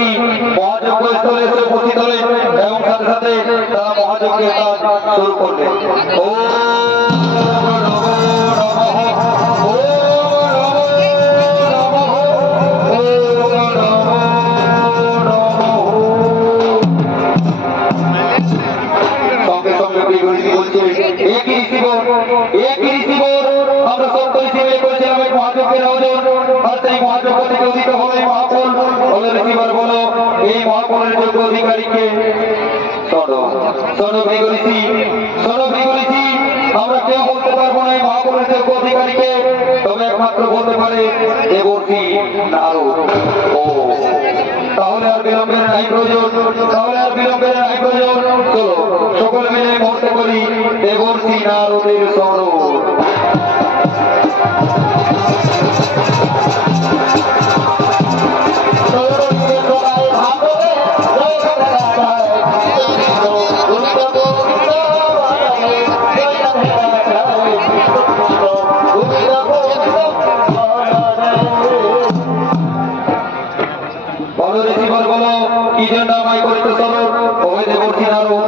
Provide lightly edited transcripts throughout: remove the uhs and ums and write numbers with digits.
করেছি মহাযজ্ঞ স্থলে এসে উপস্থিত হলেন এবং সাথে সাথে তারা মহাযজ্ঞের কাজ শুরু করলেন। অধিকারীকে আমরা কেউ বলতে পারবো না এই মহাপুরের যোগ্য অধিকারীকে, তবে একমাত্র বলতে পারে দেবর্ষী নারদ। ও তাহলে আর বিলম্বের নাই প্রয়োজন, চলো সকলে মিলে মরতে করি দেবর্ষী নারদের স্মরণ। কি জন্য আমায় করিতে স্মরণ? ওহে দেবর্ষী নারদ,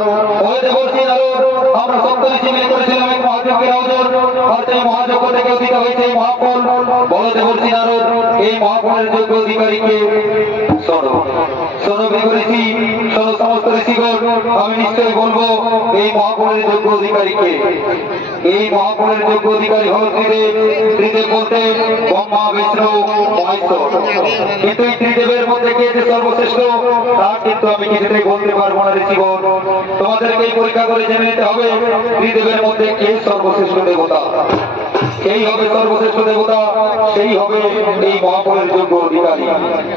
আমরা সপ্ত ঋষি মিলে করেছিলাম এক মহাযজ্ঞের আয়োজন, আর সেই মহাযজ্ঞ থেকে অতীত হয়েছে এই মহাফল। বলো দেবর্ষী নারদ, এই মহাফলের যোগ্য অধিকারীকে? শোনো ঋষি, শোনো সমস্ত ঋষিগণ, আমি নিশ্চয়ই বলবো এই মহাফলের যোগ্য অধিকারীকে। এই মহাফলের যোগ্য অধিকারী হল ত্রিদেব। ত্রিদেব বলতে ব্রহ্মা, বিষ্ণু, মহেশ্বর। কিন্তু এই ত্রিদেবের মধ্যে কে যে সর্বশ্রেষ্ঠ তা কিন্তু আমি কিছুতেই বলতে পারবো না ঋষিগণ। তোমাদেরকে এই পরীক্ষা করে জেনে নিতে হবে ত্রিদেবের মধ্যে কে সর্বশ্রেষ্ঠ দেবতা। সেই হবে সর্বশ্রেষ্ঠ দেবতা, সেই হবে এই মহাফলের যোগ্য অধিকারী।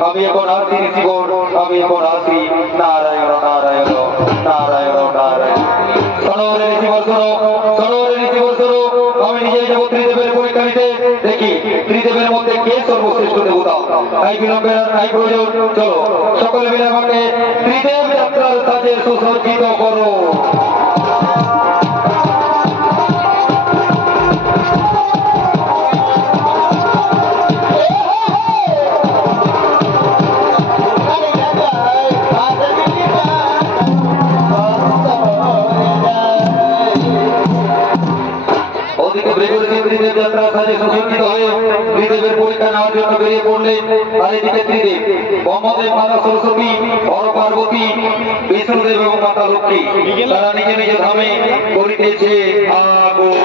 আমি এখন আসি ঋষিগণ, আমি এখন আসি। নারায়ণ নারায়ণ নারায়ণ নারায়ণ। শোনো রে ঋষিবর, শোনো রে ঋষিবর, শোনো। আমি নিজেই যাবো ত্রিদেবের পরীক্ষা নিতে, দেখি ত্রিদেবের মধ্যে কে সর্বশ্রেষ্ঠ দেবতা। তাই বিলম্বের নাই প্রয়োজন, চলো সকলে মিলে আমাকে ত্রিদেব যাত্রার সাজে সুসজ্জিত করো। ত্রিদেবের পরীক্ষা নেওয়ার জন্য বেরিয়ে পড়লেন। আর এদিকে ত্রিদেব, ব্রহ্মদেব, মাতা সরস্বতী, হর পার্বতী, বিষ্ণুদেব এবং মাতা লক্ষ্মী, তারা নিজে নিজে ধামে করিতেছে আগমন।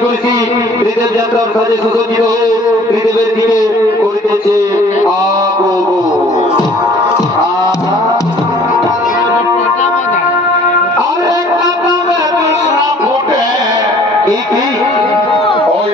করেছি ত্রিদেব যাত্রার সাজে সুসজ্জিত হয়ে ত্রিদেবের দিকে করিতেছে ফুটে ওই